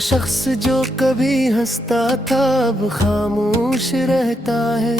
शख्स जो कभी हंसता था अब खामोश रहता है।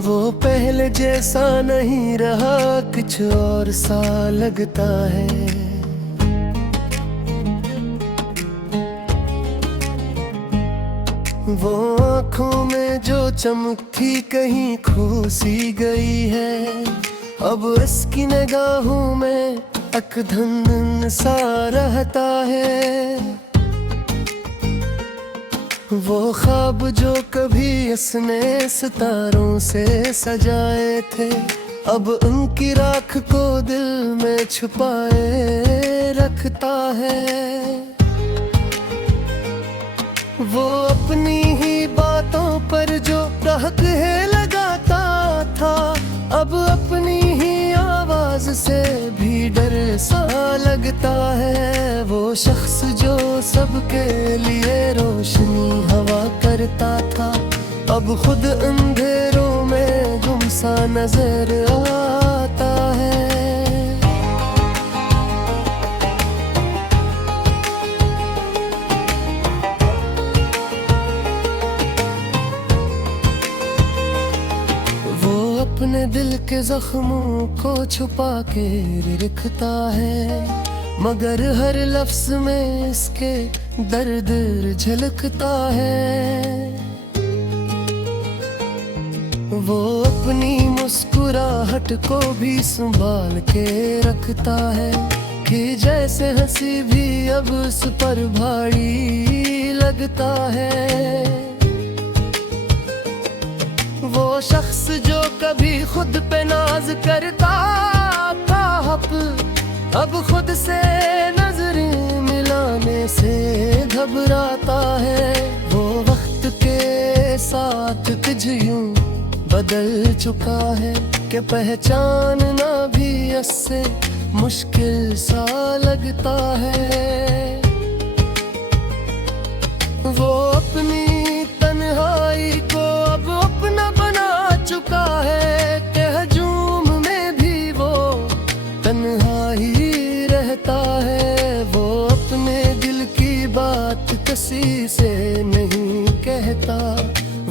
वो पहले जैसा नहीं रहा, कुछ और सा लगता है। वो आँखों में जो चमक थी कहीं खो सी गई है। अब इसकी निगाहों में अकधन सा रहता है। वो ख्वाब जो कभी इसने सितारों से सजाए थे, अब उनकी राख को दिल में छुपाए रखता है। वो अपनी ही बातों पर जो रहक है लगाता था, अब अपनी ही आवाज से भी डर सा लगता है। वो शख्स जो सबके लिए रोशनी हवा करता था, अब खुद अंधेरों में गुम सा नजर आता है। अपने दिल के जख्मों को छुपा के रखता है, मगर हर लफ्ज में इसके दर्द झलकता है। वो अपनी मुस्कुराहट को भी संभाल के रखता है, कि जैसे हंसी भी अब उस पर भारी लगता है। वो शख्स जो कभी खुद पे नाज करता था, अब खुद से नजरें मिलाने से घबराता है। वो वक्त के साथ कुछ यूं बदल चुका है कि पहचानना भी इससे मुश्किल सा लगता है। वो अपनी तन्हाई को अब अपना बना चुका है, कि हजूम में भी वो तन्हा ही रहता है। वो अपने दिल की बात किसी से नहीं कहता,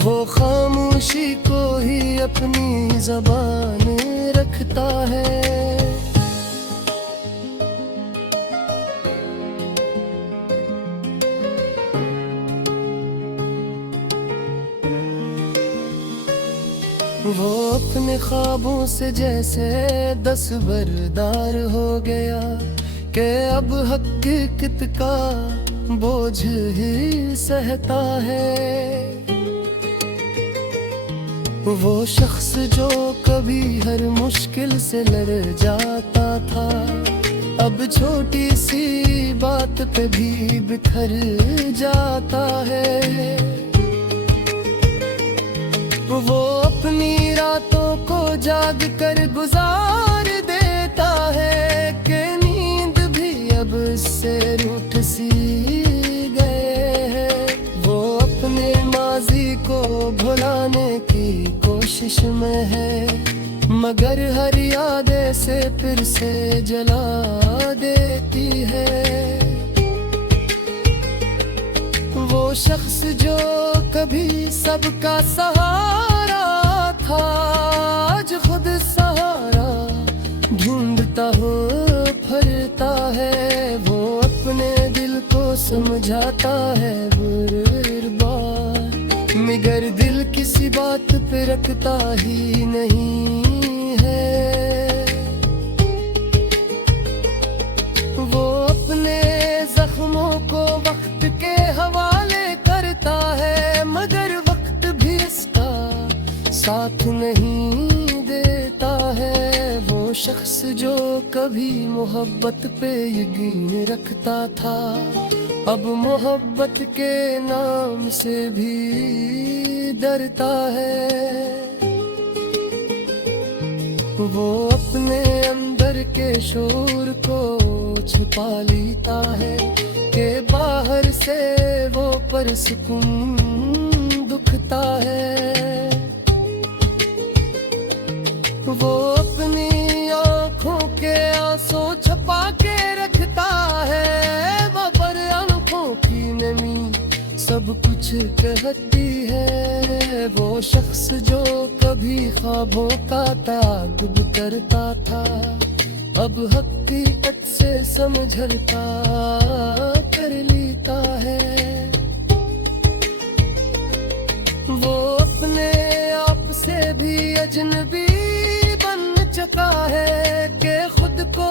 वो खामोशी को ही अपनी ज़बान रखता है। वो अपने ख्वाबों से जैसे दस्तबरदार हो गया, कि अब हकीकत का बोझ ही सहता है। वो शख्स जो कभी हर मुश्किल से लड़ जाता था, अब छोटी सी बात पे भी बिखर जाता है। वो अपनी रातों को जाग कर गुजार देता है, कि नींद भी अब इससे रूठ सी गए है। वो अपने माजी को भुलाने की कोशिश में है, मगर हर याद से फिर से जला देती है। वो शख्स जो कभी सबका सहारा था, आज खुद सहारा ढूंढता हो फिरता है। वो अपने दिल को समझाता है बार, मगर दिल किसी बात पे रखता ही नहीं है। वो अपने जख्मों को वक्त के हवाले करता है, मगर वक्त भी इसका साथ नहीं देता है। वो शख्स जो कभी मोहब्बत पे यकीन रखता था, अब मोहब्बत के नाम से भी डरता है। वो अपने अंदर के शोर को छुपा लेता है, कि बाहर से वो पर सुकून दुखता है। वो अपनी आँखों के छुपा के रखता है, वो पर आंखों की नमी सब कुछ कहती है। वो शख्स जो कभी ख्वाबों का ताक़ुब करता था, अब हकीकत से समझौता कर लेता है। वो अपने आप से भी अजनबी बन चुका है कि खुद को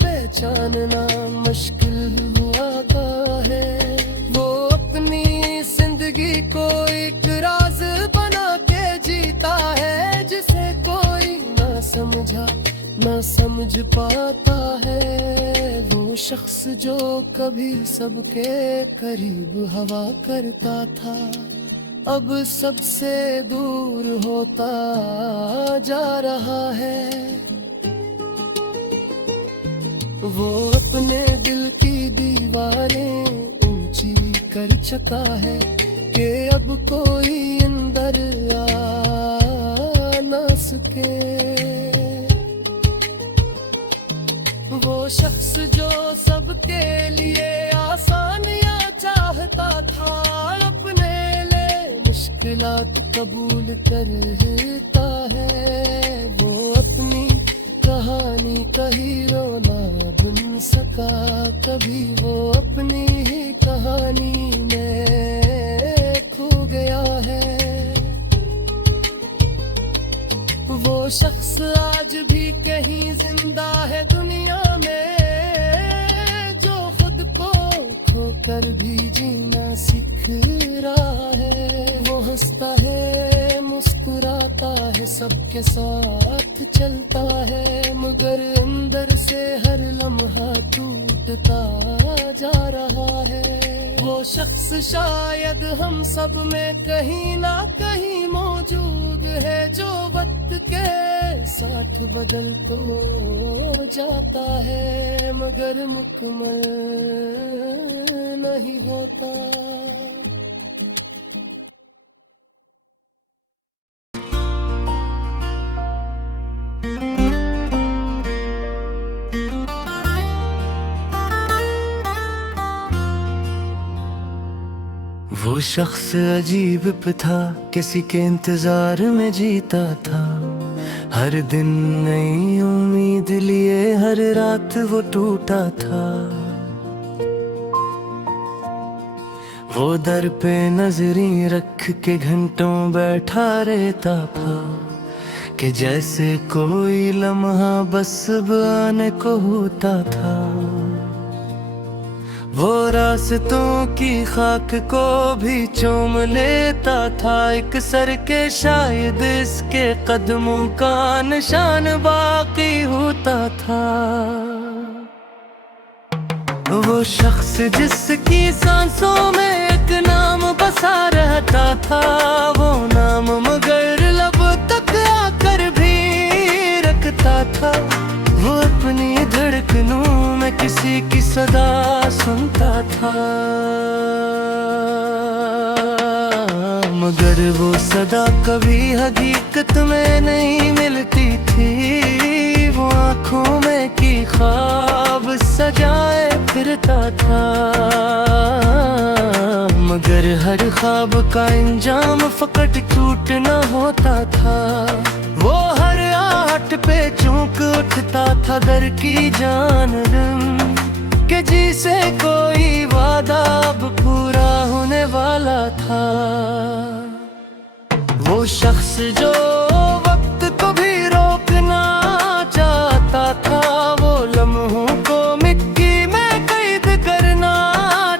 पहचानना मुश्किल हुआ है। वो अपनी जिंदगी को एक राज बना के जीता है, जिसे कोई ना समझ पाता है। वो शख्स जो कभी सबके करीब हवा करता था, अब सबसे दूर होता जा रहा है। वो अपने दिल की दीवारें ऊंची कर चुका है कि अब कोई अंदर आ ना सके। वो शख्स जो सबके लिए आसानियां चाहता था, अपने लिए मुश्किलात कबूल करता है। वो अपनी कहानी का हीरो ना बन सका कभी, वो अपनी ही कहानी में खो गया है। वो शख्स आज भी कहीं जिंदा है दुनिया में, जो खुद को खोकर भी जीना सीख रहा है। वो हंसता है, मुस्कुराता है, सबके साथ चलता है, मगर अंदर से हर लम्हा टूटता जा रहा है। वो शख्स शायद हम सब में कहीं ना कहीं मौजूद है, जो वक्त के साथ बदल तो जाता है, मगर मुकम्मल नहीं होता। वो शख्स अजीब पे था, किसी के इंतजार में जीता था, हर दिन नई उम्मीद लिए हर रात वो टूटा था। वो दर पे नजरी रख के घंटों बैठा रहता था, कि जैसे कोई लम्हा बस आने को होता था। वो रास्तों की खाक को भी चूम लेता था, एक सर के शायद इसके कदमों का निशान बाकी होता था। वो शख्स जिसकी सांसों में एक नाम बसा रहता था, वो नाम मगर लब तक आकर भी रखता था। वो अपनी धड़कनों में किसी की सदा सुनता था, मगर वो सदा कभी हकीकत में नहीं मिलती थी। वो आँखों में की ख्वाब सजाए फिरता था, मगर हर ख्वाब का इंजाम फकट टूटना होता था। वो हर आहट पे चूक उठता था दर की जानब, कि जिसे कोई वादा अब पूरा होने वाला था। वो शख्स जो वक्त को भी रोकना चाहता था, वो लम्हों को मिट्टी में कैद करना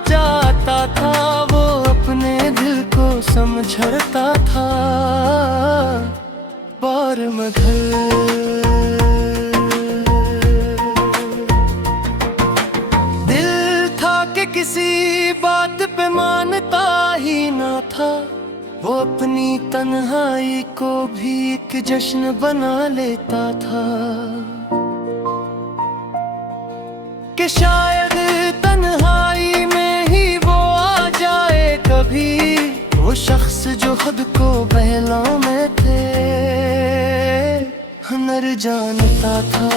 चाहता था। वो अपने दिल को समझता था बार मगर दिल था कि किसी बात पे मानता ही ना था। वो अपनी तन्हाई को भी एक जश्न बना लेता था, कि शायद तन्हाई में ही वो आ जाए कभी। वो शख्स जो खुद को बहलाने थे हुनर जानता था,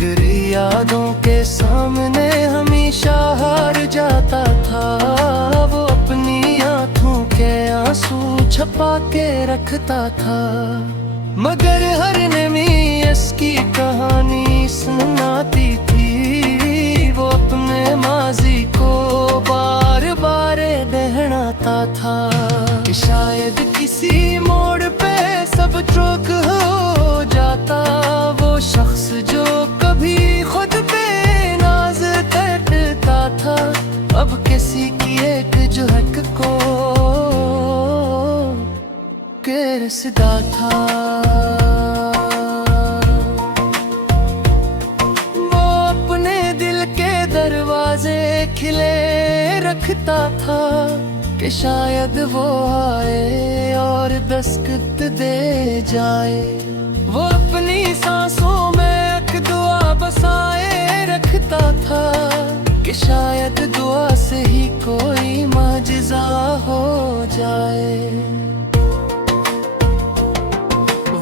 मगर यादों के सामने हमेशा हार जाता था। वो अपनी आंखों के आंसू छुपा के रखता था, मगर हर नमी इसकी कहानी सुनाती थी। वो अपने माजी को बार बार दोहराता था कि शायद किसी मोड़ पे सब रोक हो जाता। वो शख्स जो कभी खुद पे नाज करता था, अब किसी की एक झलक को किरसदा था। वो अपने दिल के दरवाजे खिले रखता था कि शायद वो आए और दस्तक दे जाए। वो अपनी सांसों में एक दुआ बसाए रखता था कि शायद दुआ से ही कोई माजिज़ा हो जाए।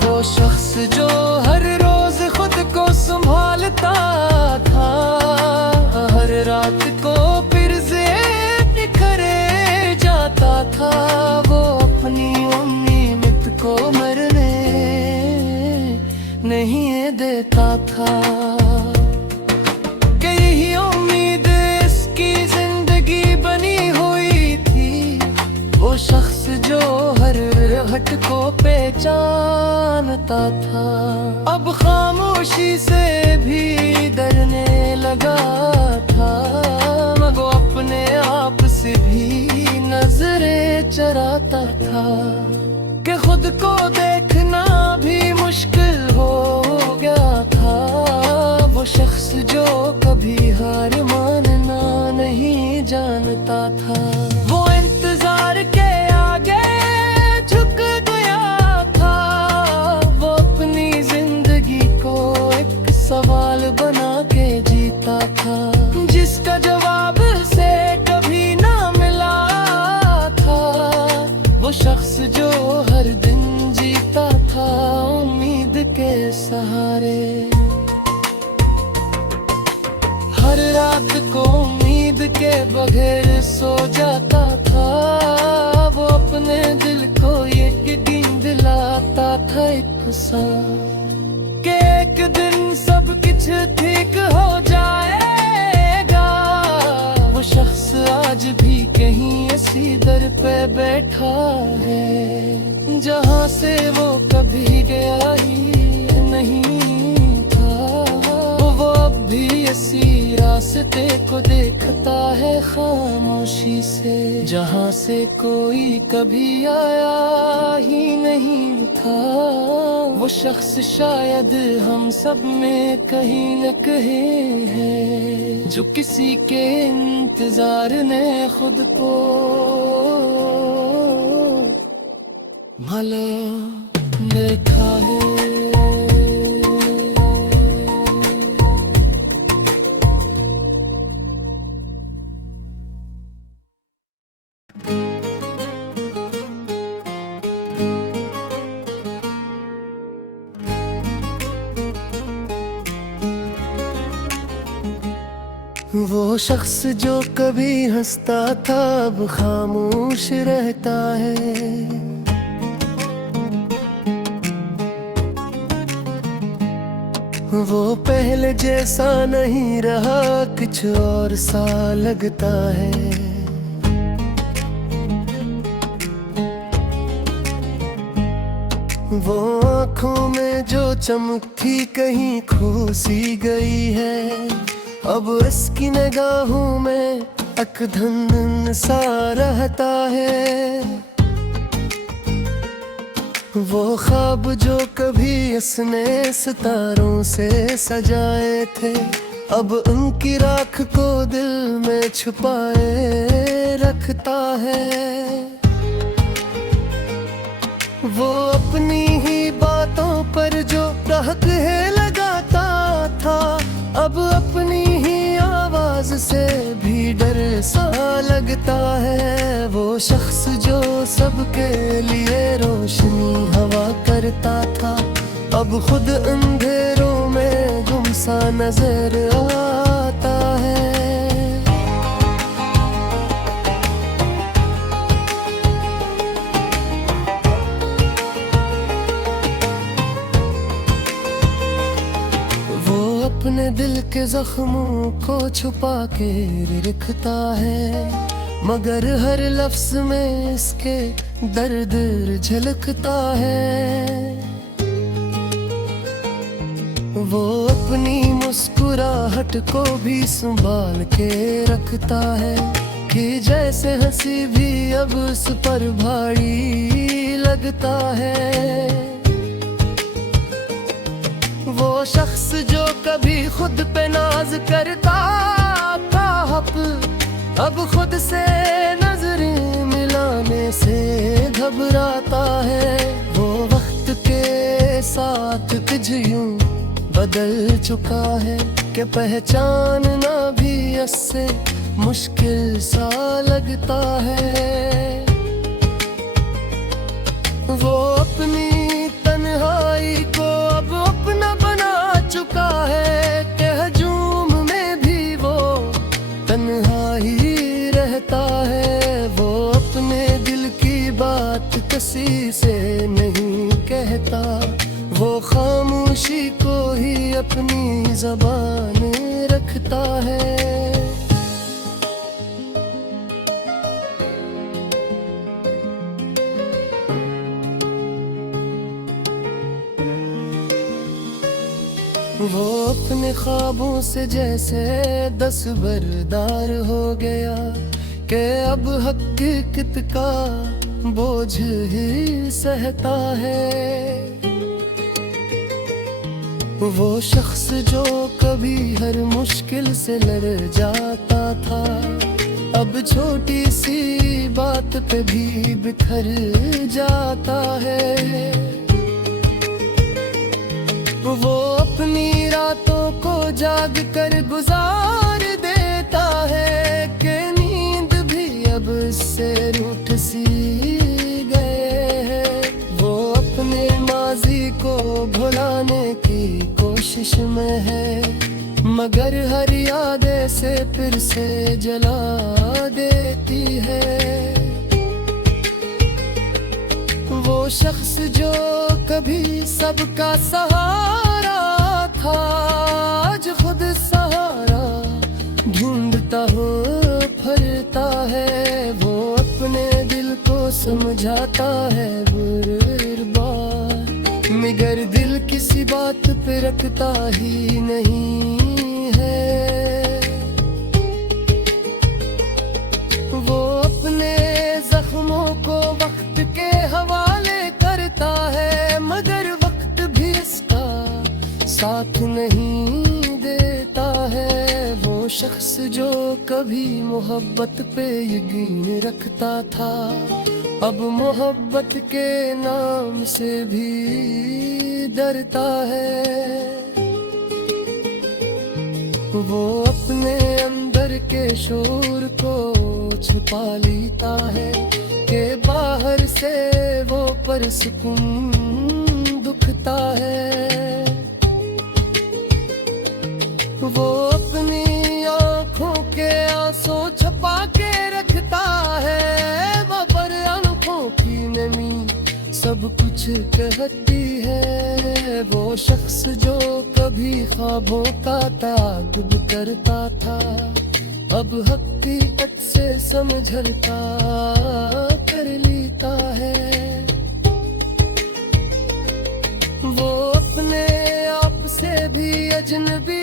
वो शख्स जो हर रोज खुद को संभालता था, हर रात को फिर से बिखरे जाता था। वो अपनी उम्मीद को मरने नहीं देता था कि यही उम्मीद इसकी जिंदगी बनी हुई थी। वो शख्स जो हर हट को पहचानता था, अब खामोशी से भी डरने लगा था। मगर अपने आप से भी नजरें चराता था कि खुद को देखना भी मुश्किल हो गया था। वो शख्स जो कभी हार मानना नहीं जानता था, वो इंतजार के आगे झुक गया था। वो अपनी जिंदगी को एक सवाल बना के जीता था, जिसका जवाब से कभी ना मिला था। वो शख्स जो हर दिन जीता था उम्मीद के सहारे, हर रात को उम्मीद के बगैर सो जाता था। वो अपने दिल को यकीन दिलाता था एक साथ कि एक दिन सब कुछ ठीक हो जाएगा। वो शख्स आज भी कहीं इसी दर पे बैठा है, जहाँ से वो कभी गया ही नहीं था। वो अब भी इसी रास्ते को देखता है खामोशी से, जहाँ से कोई कभी आया ही नहीं था। वो शख्स शायद हम सब में कहीं न कहीं है, जो किसी के इंतजार ने खुद को भला देखा है। वो शख्स जो कभी हंसता था अब खामोश रहता है। वो पहले जैसा नहीं रहा, कुछ और सा लगता है। वो आँखों में जो चमक थी कहीं खो सी गई है। अब इसकी निगाहों में अकधन सा रहता है। वो ख्वाब जो कभी इसने सितारों से सजाए थे, अब उनकी राख को दिल में छुपाए रखता है। वो अपनी ही बातों पर जो रहक है लगाता था, अब अपनी ही आवाज से भी डर सा लगता है। वो शख्स जो सबके लिए रोशनी हवा करता था, अब खुद अंधेरों में गुम सा नजर आता है। वो अपने दिल के जख्मों को छुपा के रखता है, मगर हर लफ्ज में इसके दर्द झलकता है। वो अपनी मुस्कुराहट को भी संभाल के रखता है, कि जैसे हंसी भी अब उस पर भारी लगता है। वो शख्स जो कभी खुद पे नाज करता था, अब खुद से नजरें मिलाने से घबराता है। वो वक्त के साथ तुझ यूं बदल चुका है, कि पहचानना भी उससे मुश्किल सा लगता है। वो अपनी तन्हाई को अब अपना बना चुका है, कि हजूम में भी वो तन्हा ही रहता है। वो अपने दिल की बात किसी से नहीं कहता, वो खामोशी को ही अपनी ज़बान रखता है। वो अपने ख्वाबों से जैसे दस्तबरदार हो गया, कि अब हकीकत का बोझ ही सहता है। वो शख्स जो कभी हर मुश्किल से लड़ जाता था, अब छोटी सी बात पे भी बिखर जाता है। वो अपनी रातों को जाग कर गुजार देता है, कि नींद भी अब इससे रूठ सी गए है। वो अपने माजी को भुलाने की कोशिश में है, मगर हर याद से फिर से जला देती है। वो शख्स जो कभी सबका सहारा था, आज खुद सहारा ढूंढता हो फिरता है। वो अपने दिल को समझाता है बार, मगर दिल किसी बात पे रखता ही नहीं है। वो अपने जख्मों को वक्त के हवाले करता है, मगर वक्त भी इसका साथ नहीं देता है। वो शख्स जो कभी मोहब्बत पे यकीन रखता था, अब मोहब्बत के नाम से भी डरता है। वो अपने अंदर के शोर को छुपा लेता है, कि बाहर से वो पर सुकून दुखता है। वो अपनी आँखों के आंसू छुपा के रखता है, वो पर आँखों की नमी सब कुछ कहती है। वो शख्स जो कभी ख्वाबों का ताक़ुब करता था, अब हकीकत से समझौता कर लेता है। वो अपने आप से भी अजनबी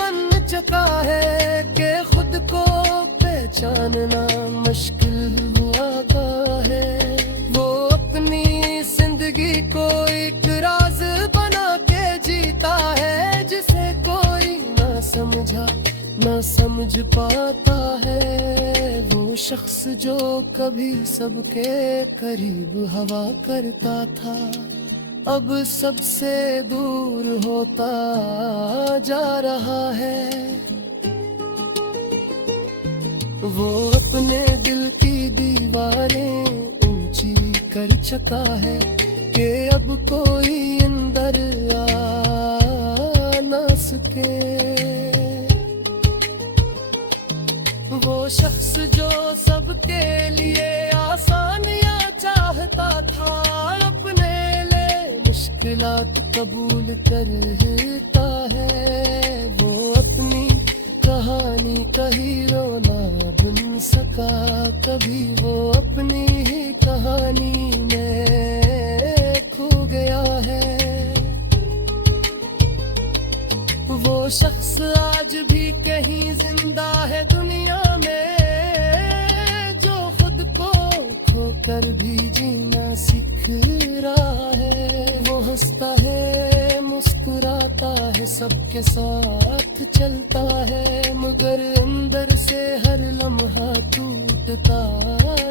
बन चुका है, कि खुद को पहचानना मुश्किल हुआ है। वो अपनी जिंदगी को एक राज बना के जीता है, जिसे कोई ना समझ पाता है। वो शख्स जो कभी सबके करीब हवा करता था, अब सबसे दूर होता जा रहा है। वो अपने दिल की दीवारें ऊंची कर चुका है, कि अब कोई अंदर आ ना सके। के। वो शख्स जो सबके लिए आसानियां चाहता था, अपने लिए मुश्किलात कबूल करता है। वो अपनी कहानी का हीरो ना बन सका कभी, वो अपनी ही कहानी में खो गया है। वो शख्स आज भी कहीं जिंदा है दुनिया में, जो खुद को खोकर भी जीना सीख रहा है। वो हंसता है, मुस्कुराता है, सबके साथ चलता है, मगर अंदर से हर लम्हा टूटता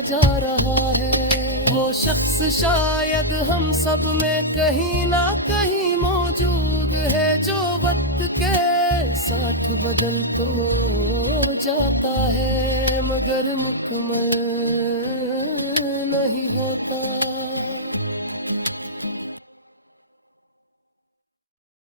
जा रहा है। वो शख्स शायद हम सब में कहीं ना कहीं मौजूद है, जो वक्त के साथ बदल तो जाता है, मगर मुकम्मल नहीं होता।